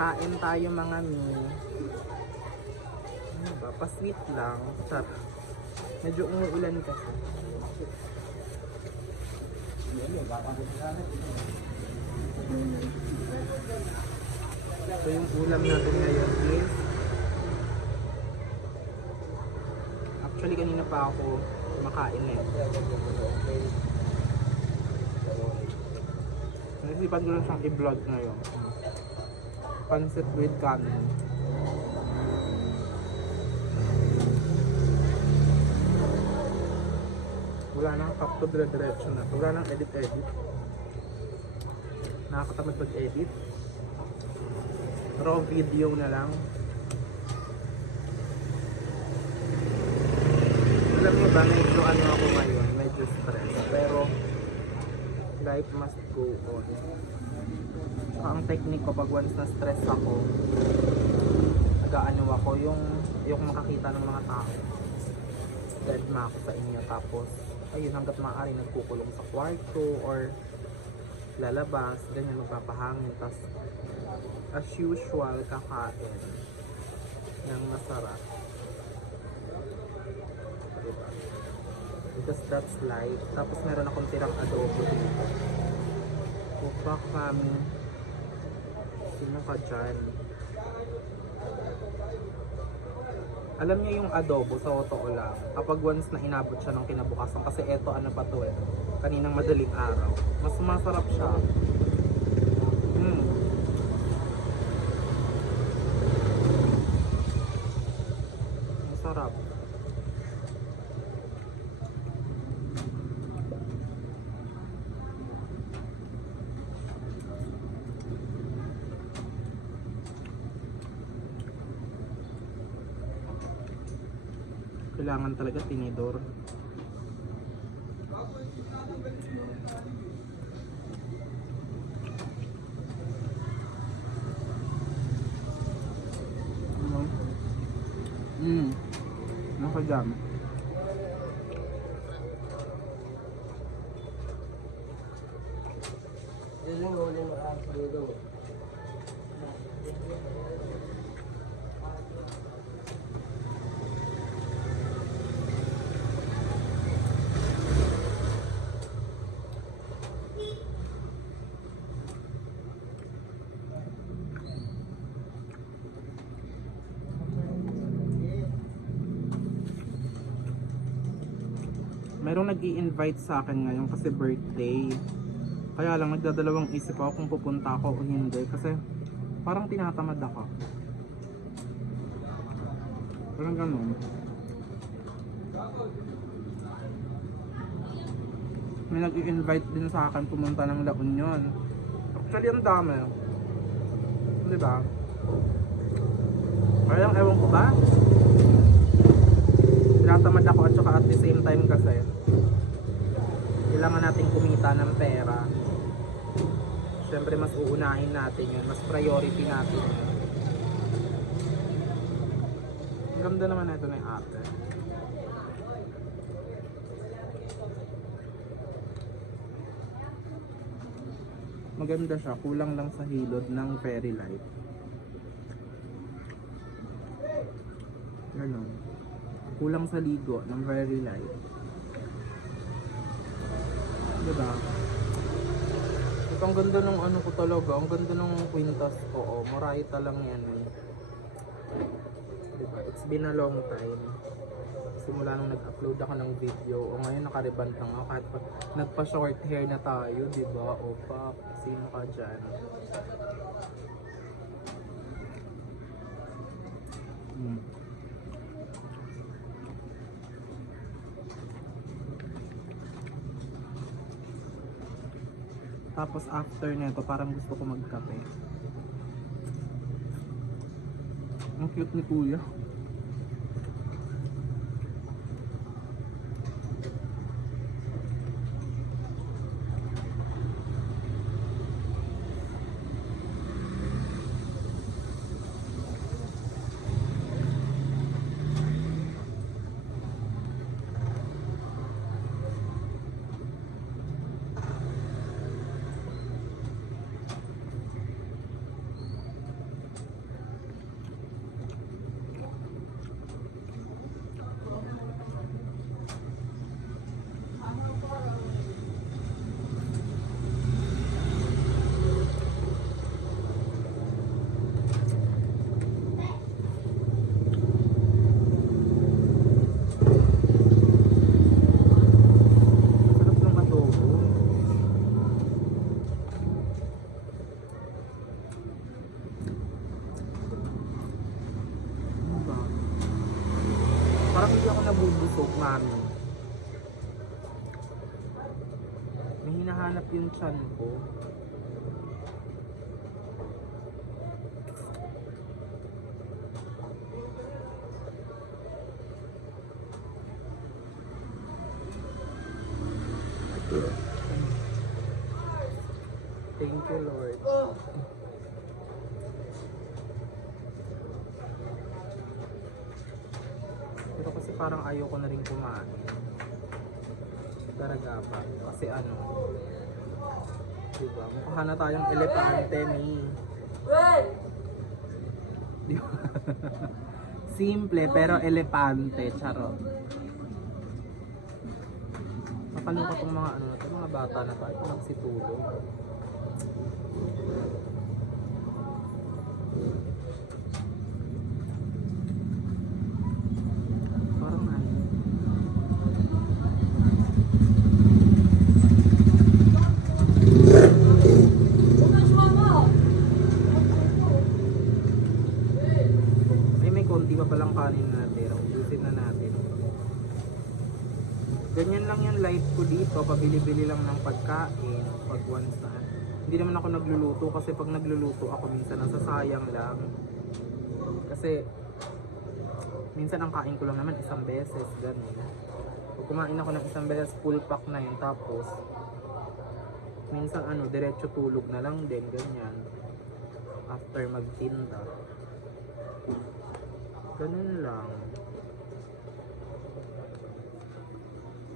Kain tayo mga mi. Ano ba? Pa-sweet lang. Sarap. Medyo umuulan kasi. So yung ulam natin ngayon is actually kanina pa ako kumakain eh. Naisipan ko lang siyang i-vlog ngayon. Pancit with kanin. Wala nang sakto dire-diretso na. Wala nang edit-edit. Nakakatamad mag-edit. Raw video na lang. Alam mo ba, medyo ano ako ngayon, medyo stress. Pero life must go on. Saka ang technique ko pag once na stress ako, nag-ano ako, yung makakita ng mga tao. Dead ma ako sa inyo. Tapos ayun, hanggat maaari nagkukulong sa kwarto or lalabas, ganyan, magpapahangin. Tapos as usual, kakain ng masarap. Diba? Because that's life. Tapos meron akong tirang adobo dito. Kupak kami. Sino ka dyan? Alam niyo yung adobo, sa totoo lang, kapag once na inabot siya ng kinabukasan, kasi eto ano pa to eh, kaninang madaling araw, mas sumasarap siya. Masarap. Kailangan talaga tinidor. Nakajam. Diyan mo ulit dito. Merong nag-i-invite sa akin ngayon kasi birthday. Kaya lang nagdadalawang isip ako kung pupunta ako o hindi. Kasi parang tinatamad ako. Parang ganun. May nag-i-invite din sa akin pumunta ng La Union. Actually ang dami. Diba? Kaya lang ewan ko ba? Tinatamad ako at saka at the same time kasi kailangan natin kumita ng pera. Siyempre mas uunahin natin yun, mas priority natin yun. Ang ganda naman ito na yung ate. Maganda siya, kulang lang sa hilod ng fairy light. Ganon. Kulang sa ligo ng fairy light. Diba? Ito ang ganda ng ano ko talaga, ang ganda ng kwintas ko. Oh, Moraita lang yan eh. Diba? It's been a long time. Simula nung nag-upload ako ng video. O ngayon nakariband lang ako kahit pa nagpa-short hair na tayo, diba? O pa, sino ka dyan? Tapos after nito, parang gusto ko magkape. Ang cute ni kuya. nabubusog, mami. May hinahanap yung chan ko. Thank you, Lord. Pero kasi parang ayoko na rin kumain. Talaga ba? Kasi ano, diba? Mukha na tayong elepante, mi. Diba? Simple pero elepante, charot. Nakalungkot tong mga ano na to, mga bata na tayo, nagsitulog. Parang ano. Ay, may konti pa palang kanin natin. Ubusin na natin. Ganyan lang yung life ko dito. Pabili-bili lang ng pagkain. Pag once na. Hindi naman ako nagluluto kasi pag nagluluto ako minsan nasasayang lang. Kasi minsan ang kain ko lang naman isang beses. Ganun. Pag kumain ako ng isang beses, full pack na yun. Tapos minsan ano, diretso tulog na lang din. Ganyan. After magtinda. Ganun lang.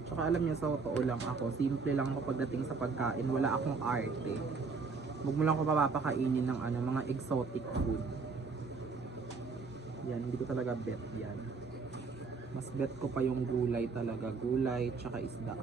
Tsaka alam niyo, sa totoo lang ako, simple lang ako pagdating sa pagkain, wala akong arte. Huwag mo lang ako papakainin ng ano, mga exotic food. Yan, hindi ko talaga bet yan. Mas bet ko pa yung gulay talaga, gulay tsaka isda.